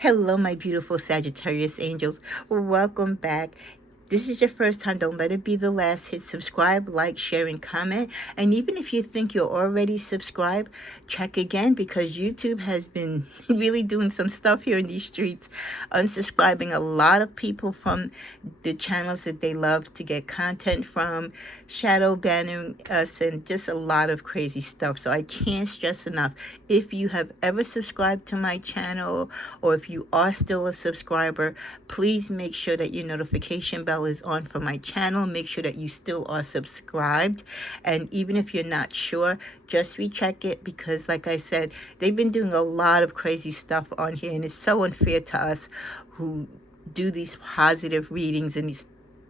Hello, my beautiful Sagittarius angels. Welcome back. This is your first time, don't let it be the last. Hit subscribe, like, share, and comment. And even if you think you're already subscribed, check again because YouTube has been really doing some stuff here in these streets, unsubscribing a lot of people from the channels that they love to get content from, shadow banning us, and just a lot of crazy stuff. So I can't stress enough. If you have ever subscribed to my channel, or if you are still a subscriber, please make sure that your notification bell is on for my channel. Make sure that you still are subscribed. And even if you're not sure, just recheck it because, like I said, they've been doing a lot of crazy stuff on here, and it's so unfair to us who do these positive readings and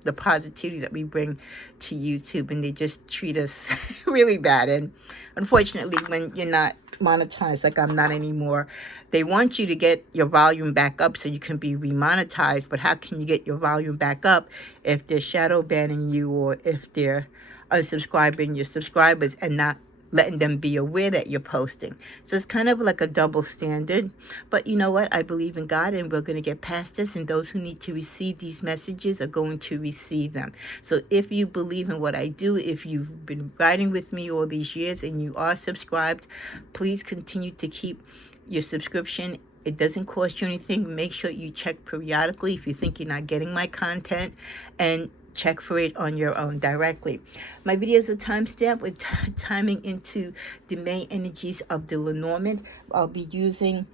the positivity that we bring to YouTube, and they just treat us really bad. And unfortunately, when you're not monetized like I'm not anymore, they want you to get your volume back up so you can be remonetized. But how can you get your volume back up if they're shadow banning you, or if they're unsubscribing your subscribers and not letting them be aware that you're posting? So it's kind of like a double standard. But you know what? I believe in God, and we're going to get past this, and those who need to receive these messages are going to receive them. So if you believe in what I do, if you've been riding with me all these years and you are subscribed, please continue to keep your subscription. It doesn't cost you anything. Make sure you check periodically if you think you're not getting my content, and check for it on your own directly. My videos are timestamped with timing into the main energies of the Lenormand. I'll be using,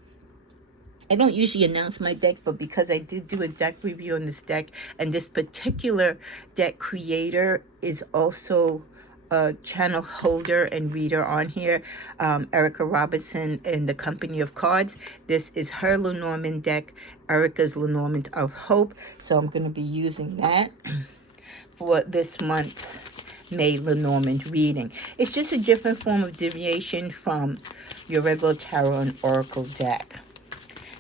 I don't usually announce my decks, but because I did do a deck review on this deck, and this particular deck creator is also a channel holder and reader on here, Erica Robertson in the Company of Cards. This is her Lenormand deck, Erica's Lenormand of Hope. So I'm going to be using that for this month's May Lenormand reading. It's just a different form of deviation from your regular tarot and oracle deck.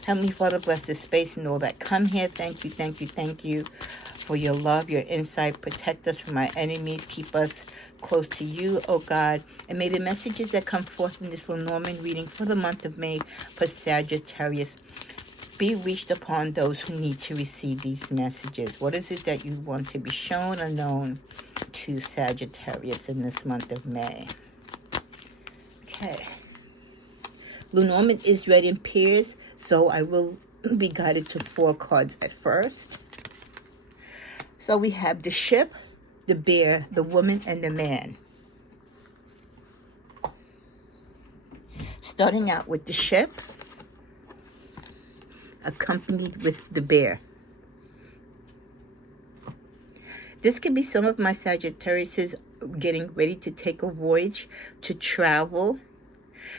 Heavenly Father, bless this space and all that come here. Thank you, thank you, thank you for your love, your insight. Protect us from our enemies. Keep us close to you, oh God. And may the messages that come forth in this Lenormand reading for the month of May for Sagittarius be reached upon those who need to receive these messages. What is it that you want to be shown or known to Sagittarius in this month of May? Okay. Lenormand is read in pairs, so I will be guided to 4 cards at first. So we have the ship, the bear, the woman, and the man. Starting out with the ship, accompanied with the bear. This could be some of my Sagittariuses getting ready to take a voyage, to travel.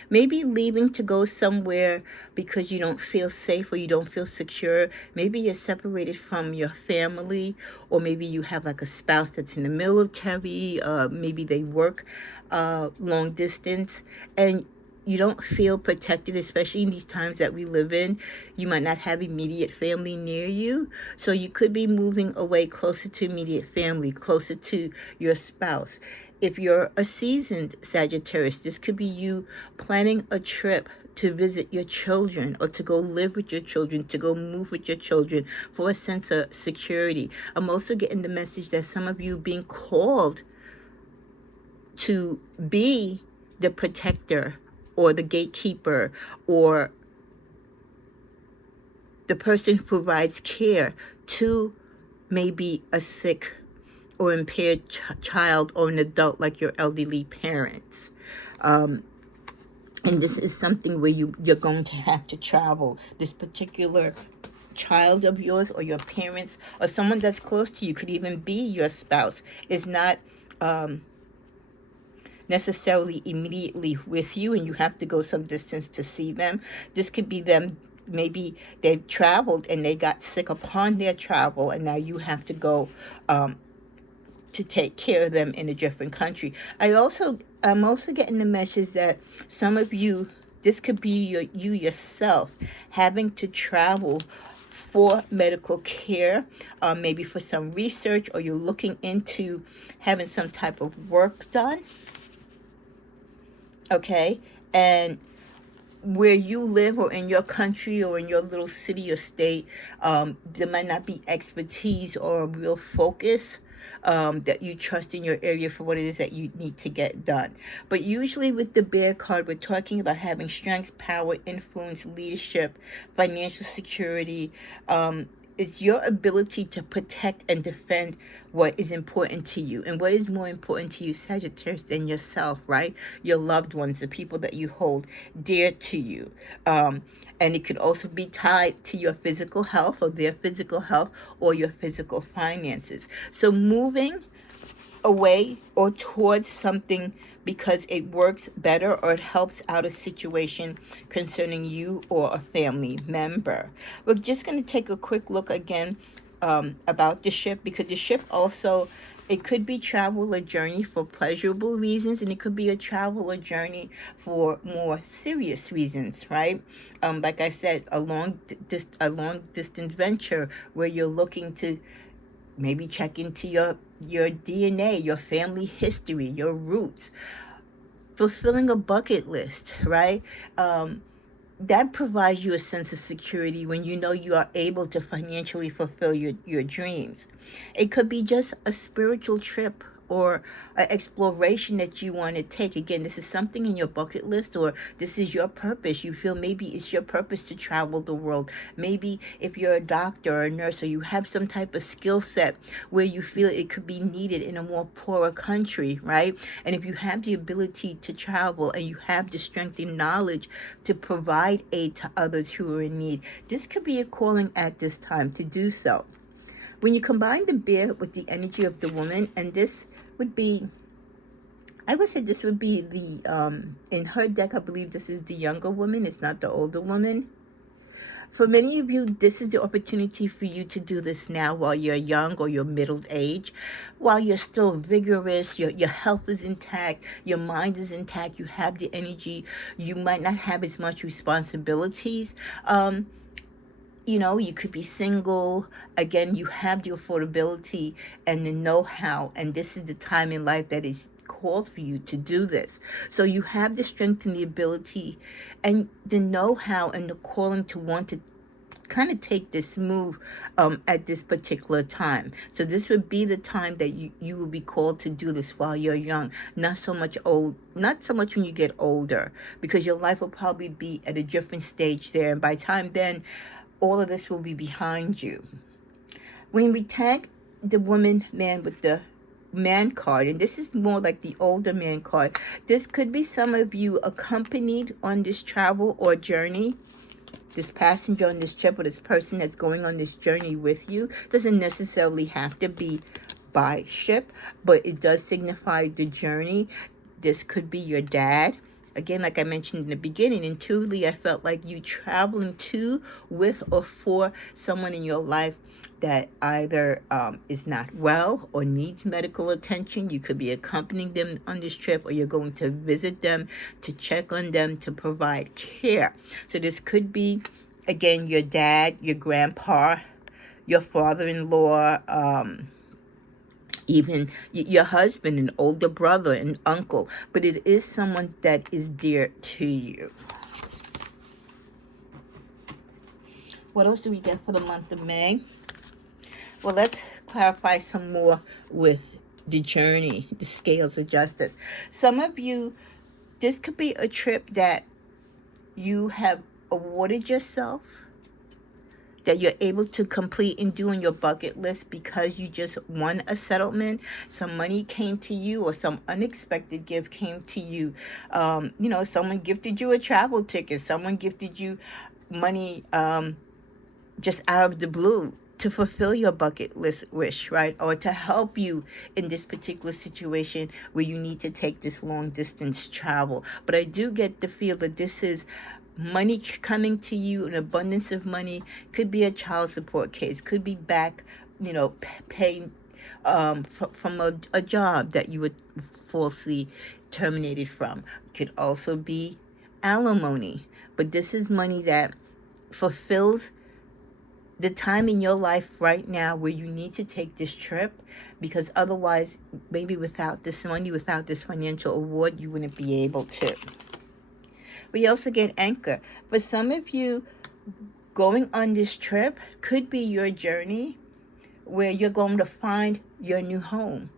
Maybe leaving to go somewhere because you don't feel safe or you don't feel secure. Maybe you're separated from your family, or maybe you have like a spouse that's in the military. Maybe they work long distance, and you don't feel protected, especially in these times that we live in. You might not have immediate family near you. So you could be moving away closer to immediate family, closer to your spouse. If you're a seasoned Sagittarius, this could be you planning a trip to visit your children, or to go live with your children, to go move with your children for a sense of security. I'm also getting the message that some of you being called to be the protector, or the gatekeeper, or the person who provides care to maybe a sick or impaired child, or an adult like your elderly parents. And this is something where you're going to have to travel. This particular child of yours, or your parents, or someone that's close to you, could even be your spouse, is not necessarily immediately with you, and you have to go some distance to see them. This could be them, maybe they've traveled and they got sick upon their travel, and now you have to go to take care of them in a different country. I'm also getting the message that some of you, this could be you yourself having to travel for medical care, maybe for some research, or you're looking into having some type of work done. Okay, and where you live or in your country or in your little city or state, there might not be expertise or a real focus that you trust in your area for what it is that you need to get done. But usually with the bear card, we're talking about having strength, power, influence, leadership, financial security. It's your ability to protect and defend what is important to you. And what is more important to you, Sagittarius, than yourself, right? Your loved ones, the people that you hold dear to you. And it could also be tied to your physical health or their physical health or your physical finances. So moving away or towards something because it works better or it helps out a situation concerning you or a family member. We're just going to take a quick look again about the ship, because the ship also, it could be travel or journey for pleasurable reasons, and it could be a travel or journey for more serious reasons, right? Like I said, a long distance venture where you're looking to maybe check into your DNA, your family history, your roots, fulfilling a bucket list, right? That provides you a sense of security when you know you are able to financially fulfill your dreams. It could be just a spiritual trip or an exploration that you want to take. Again, this is something in your bucket list, or this is your purpose. You feel maybe it's your purpose to travel the world. Maybe if you're a doctor or a nurse, or you have some type of skill set where you feel it could be needed in a more poorer country, right? And if you have the ability to travel and you have the strength and knowledge to provide aid to others who are in need, this could be a calling at this time to do so. When you combine the bear with the energy of the woman, and this would be, I would say this would be the, in her deck, I believe this is the younger woman, it's not the older woman. For many of you, this is the opportunity for you to do this now while you're young or you're middle age, while you're still vigorous, your health is intact, your mind is intact, you have the energy, you might not have as much responsibilities. You know, you could be single. Again, you have the affordability and the know-how, and this is the time in life that is called for you to do this. So you have the strength and the ability and the know-how and the calling to want to kind of take this move at this particular time. So this would be the time that you will be called to do this while you're young, not so much when you get older, because your life will probably be at a different stage there, and by the time then, all of this will be behind you. When we tag the woman man with the man card, and this is more like the older man card, this could be some of you accompanied on this travel or journey. This passenger on this trip, or this person that's going on this journey with you, doesn't necessarily have to be by ship, but it does signify the journey. This could be your dad. Again, like I mentioned in the beginning, intuitively I felt like you traveling to, with, or for someone in your life that either is not well or needs medical attention. You could be accompanying them on this trip, or you're going to visit them, to check on them, to provide care. So this could be, again, your dad, your grandpa, your father-in-law, even your husband, an older brother, an uncle, but it is someone that is dear to you. What else do we get for the month of May? Well, let's clarify some more with the journey, the scales of justice. Some of you, this could be a trip that you have awarded yourself, that you're able to complete and do on your bucket list because you just won a settlement, some money came to you, or some unexpected gift came to you. You know, someone gifted you a travel ticket, someone gifted you money just out of the blue to fulfill your bucket list wish, right? Or to help you in this particular situation where you need to take this long distance travel. But I do get the feel that this is money coming to you, an abundance of money. Could be a child support case, could be back, you know, paying from a job that you were falsely terminated from. Could also be alimony. But this is money that fulfills the time in your life right now where you need to take this trip, because otherwise, maybe without this money, without this financial award, you wouldn't be able to. We also get anchor. For some of you, going on this trip could be your journey where you're going to find your new home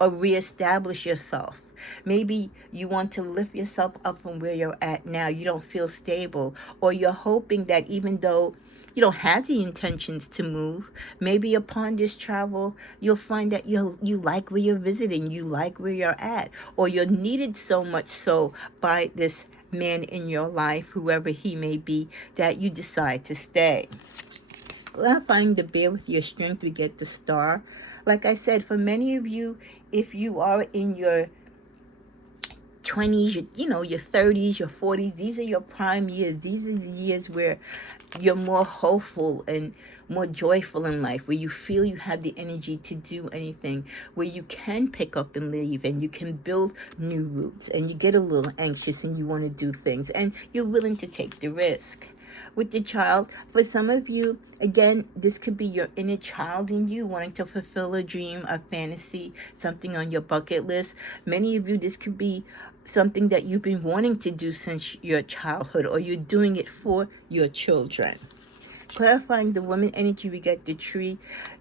or reestablish yourself. Maybe you want to lift yourself up from where you're at now. You don't feel stable, or you're hoping that even though you don't have the intentions to move, maybe upon this travel, you'll find that you like where you're visiting, you like where you're at, or you're needed so much so by this man in your life, whoever he may be, that you decide to stay. Clarifying the bear with your strength, we get the star. Like I said, for many of you, if you are in your 20s, your 30s, your 40s, these are your prime years. These are the years where you're more hopeful and more joyful in life, where you feel you have the energy to do anything, where you can pick up and leave and you can build new roots, and you get a little anxious and you want to do things and you're willing to take the risk. With the child, for some of you, again, this could be your inner child in you wanting to fulfill a dream, a fantasy, something on your bucket list. Many of you, this could be something that you've been wanting to do since your childhood, or you're doing it for your children. Clarifying the woman energy, we get the tree.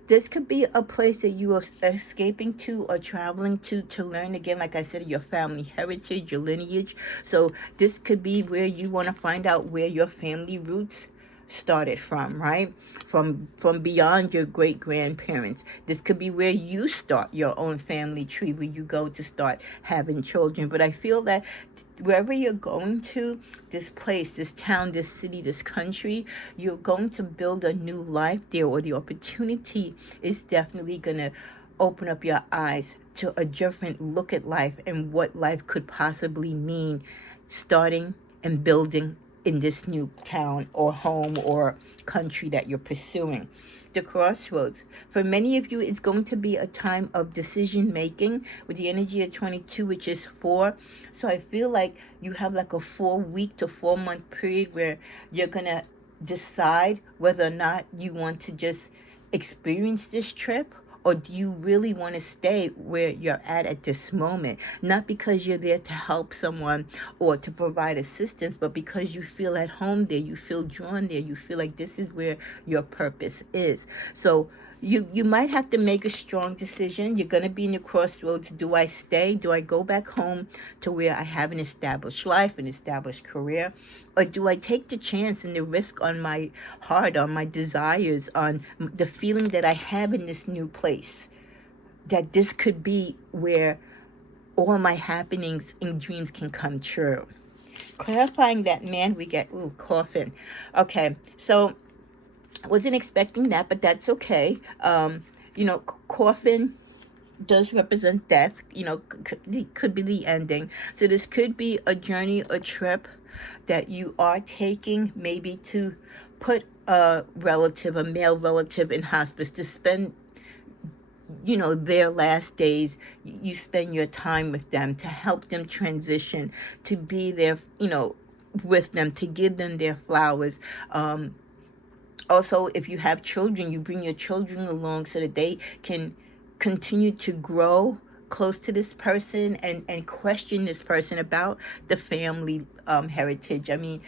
This could be a place that you are escaping to or traveling to learn, again, like I said, your family heritage, your lineage. So this could be where you want to find out where your family roots started from, right? From beyond your great grandparents. This could be where you start your own family tree, where you go to start having children. But I feel that wherever you're going to, this place, this town, this city, this country, you're going to build a new life there, or the opportunity is definitely going to open up your eyes to a different look at life and what life could possibly mean, starting and building in this new town or home or country that you're pursuing. The crossroads. For many of you, it's going to be a time of decision making with the energy of 22, which is 4. So I feel like you have like a 4-week to 4-month period where you're going to decide whether or not you want to just experience this trip, or do you really want to stay where you're at this moment? Not because you're there to help someone or to provide assistance, but because you feel at home there, you feel drawn there, you feel like this is where your purpose is. So you might have to make a strong decision. You're going to be in the crossroads. Do I stay? Do I go back home to where I have an established life, an established career? Or do I take the chance and the risk on my heart, on my desires, on the feeling that I have in this new place, that this could be where all my happenings and dreams can come true? Clarifying that man, we get, coffin. Okay, so I wasn't expecting that, but that's okay. Coffin does represent death. Could be the ending. So this could be a journey, a trip that you are taking, maybe to put a relative, a male relative, in hospice, to spend their last days. You spend your time with them, to help them transition, to be there with them, to give them their flowers. Also, if you have children, you bring your children along so that they can continue to grow close to this person and question this person about the family heritage. I mean,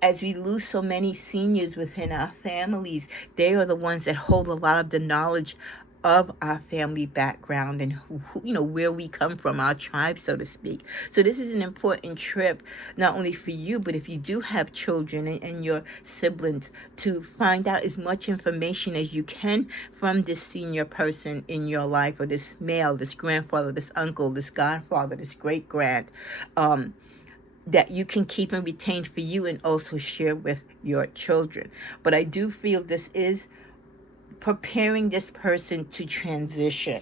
as we lose so many seniors within our families, they are the ones that hold a lot of the knowledge of our family background and where we come from, our tribe, so to speak. So this is an important trip, not only for you, but if you do have children and your siblings, to find out as much information as you can from this senior person in your life, or this male, this grandfather, this uncle, this godfather, this great grand, that you can keep and retain for you and also share with your children. But I do feel this is preparing this person to transition.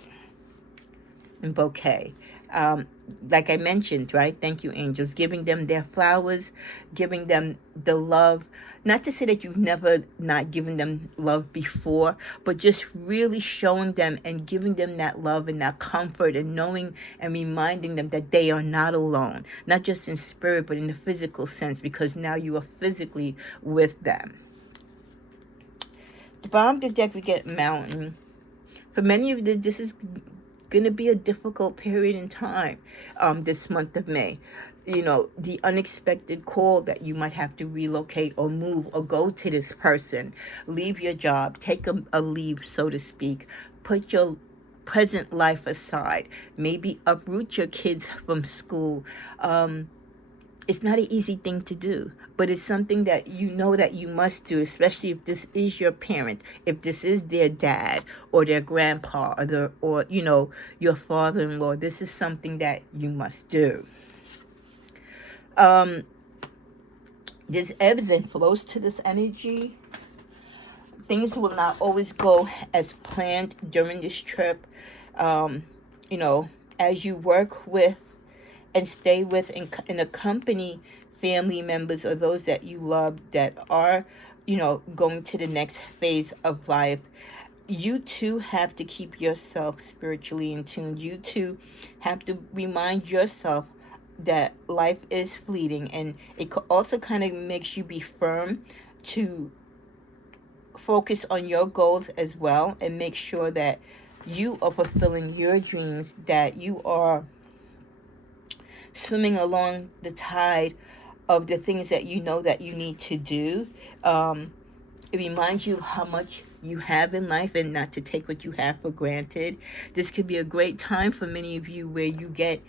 And bouquet. Like I mentioned, right? Thank you, angels. Giving them their flowers, giving them the love. Not to say that you've never not given them love before, but just really showing them and giving them that love and that comfort, and knowing and reminding them that they are not alone. Not just in spirit, but in the physical sense, because now you are physically with them. The bottom of the deck, we get mountain. For many of you, this is going to be a difficult period in time this month of May. the unexpected call that you might have to relocate or move or go to this person. Leave your job, take a leave, so to speak. Put your present life aside. Maybe uproot your kids from school. It's not an easy thing to do, but it's something that you know that you must do, especially if this is your parent, if this is their dad or their grandpa or your father-in-law. This is something that you must do. There's ebbs and flows to this energy. Things will not always go as planned during this trip. Um, as you work with and stay with and accompany family members or those that you love that are, going to the next phase of life, you too have to keep yourself spiritually in tune. You too have to remind yourself that life is fleeting, and it also kind of makes you be firm to focus on your goals as well, and make sure that you are fulfilling your dreams, that you are swimming along the tide of the things that you know that you need to do. It reminds you how much you have in life and not to take what you have for granted. This could be a great time for many of you where you get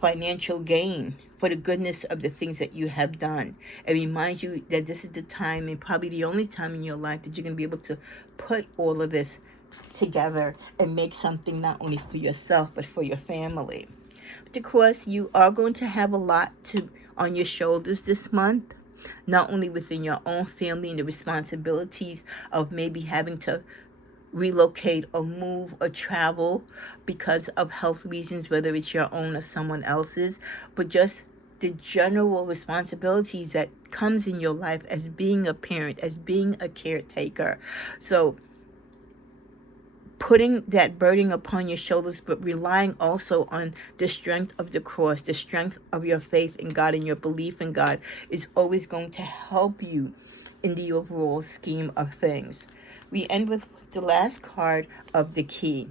financial gain for the goodness of the things that you have done. It reminds you that this is the time, and probably the only time in your life, that you're going to be able to put all of this together and make something not only for yourself but for your family. But of course, you are going to have a lot on your shoulders this month, not only within your own family and the responsibilities of maybe having to relocate or move or travel because of health reasons, whether it's your own or someone else's, but just the general responsibilities that comes in your life as being a parent, as being a caretaker. So putting that burden upon your shoulders, but relying also on the strength of the cross, the strength of your faith in God and your belief in God, is always going to help you in the overall scheme of things. We end with the last card of the key.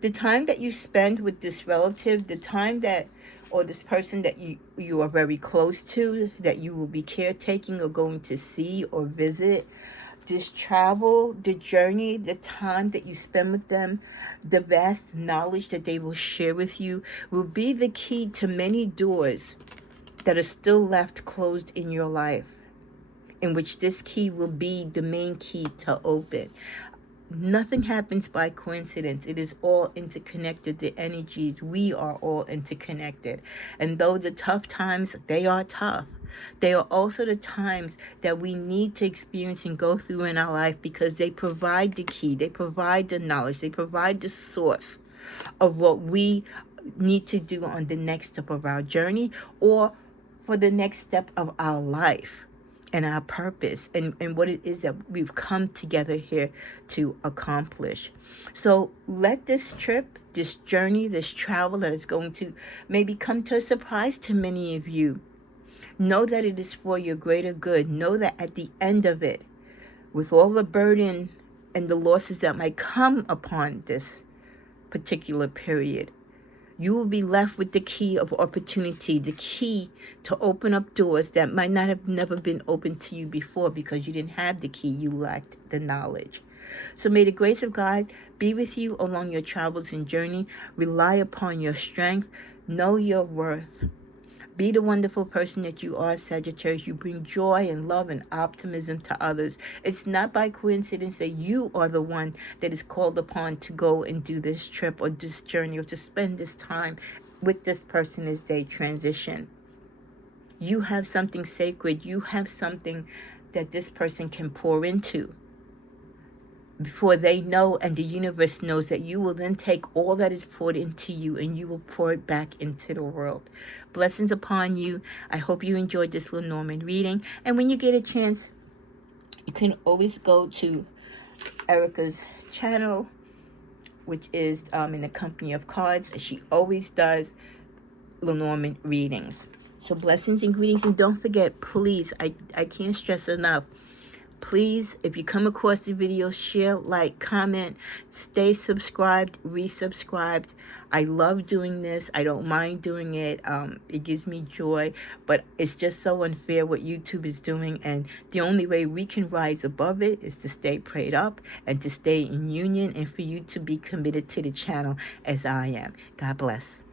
The time that you spend with this relative, the time that, or this person that you are very close to, that you will be caretaking or going to see or visit, this travel, the journey, the time that you spend with them, the vast knowledge that they will share with you will be the key to many doors that are still left closed in your life, in which this key will be the main key to open. Nothing happens by coincidence. It is all interconnected. The energies, we are all interconnected. And though the tough times, they are tough, they are also the times that we need to experience and go through in our life, because they provide the key, they provide the knowledge, they provide the source of what we need to do on the next step of our journey, or for the next step of our life and our purpose, and what it is that we've come together here to accomplish. So let this trip, this journey, this travel that is going to maybe come to a surprise to many of you, know that it is for your greater good. Know that at the end of it, with all the burden and the losses that might come upon this particular period, you will be left with the key of opportunity, the key to open up doors that might not have never been opened to you before, because you didn't have the key, you lacked the knowledge. So may the grace of God be with you along your travels and journey. Rely upon your strength. Know your worth. Be the wonderful person that you are, Sagittarius. You bring joy and love and optimism to others. It's not by coincidence that you are the one that is called upon to go and do this trip or this journey, or to spend this time with this person as they transition. You have something sacred. You have something that this person can pour into before they know, and the universe knows, that you will then take all that is poured into you and you will pour it back into the world. Blessings upon you. I hope you enjoyed this Lenormand reading. And when you get a chance, you can always go to Erica's channel, which is in the Company of Cards. She always does Lenormand readings. So blessings and greetings. And don't forget, please, I can't stress enough, Please, if you come across the video, share, like, comment, stay subscribed, resubscribed. I love doing this. I don't mind doing it. It gives me joy, but it's just so unfair what YouTube is doing, and the only way we can rise above it is to stay prayed up and to stay in union, and for you to be committed to the channel as I am. God bless.